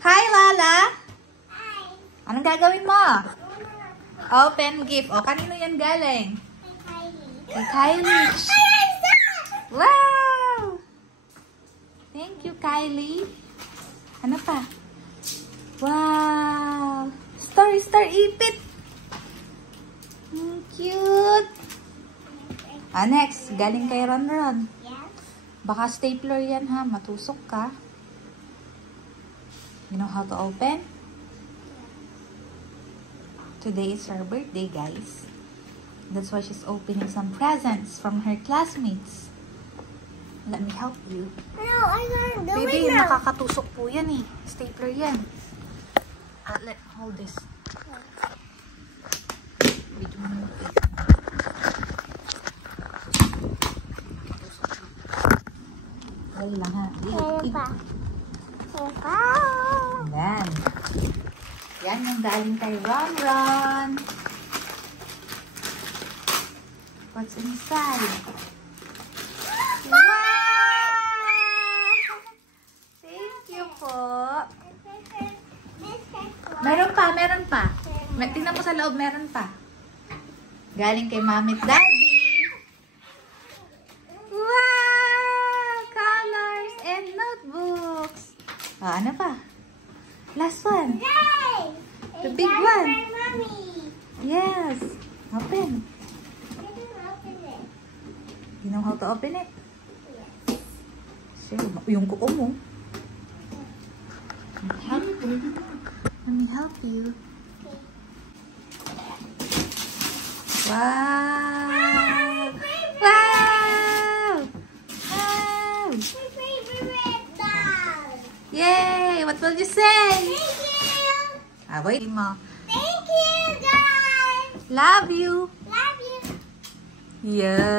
Hi, Lala! Hi! Anong gagawin mo? Open gift. O, kanino yan galing? Kay Kylie. Wow! Thank you, Kylie. Ano pa? Wow! Star ipit! Cute! Next. Galing kay Ron. Baka stapler yan ha. Matusok ka. You know how to open? Today is her birthday, guys. That's why she's opening some presents from her classmates. Let me help you. No, I can't do Baby, it now. nakakatusok po yan eh. Stapler yan. Hold this. Wait mo muna. Dali lang ha. Yan. Yan yung galing kay Ron. What's inside? Wow! Thank you po. Meron pa. Tingnan mo sa loob, meron pa. Galing kay Mami at Daddy. Wow! Colors and notebooks. Ano pa? Last one. The big one. Yes. Open. You know how to open it? Sure. Yung kuko mo. Let me help you. Wow! Wow! Wow! My favorite dog. Yay! What will you say? Thank you. Wait mo. Thank you, guys. Love you. Love you. Yeah.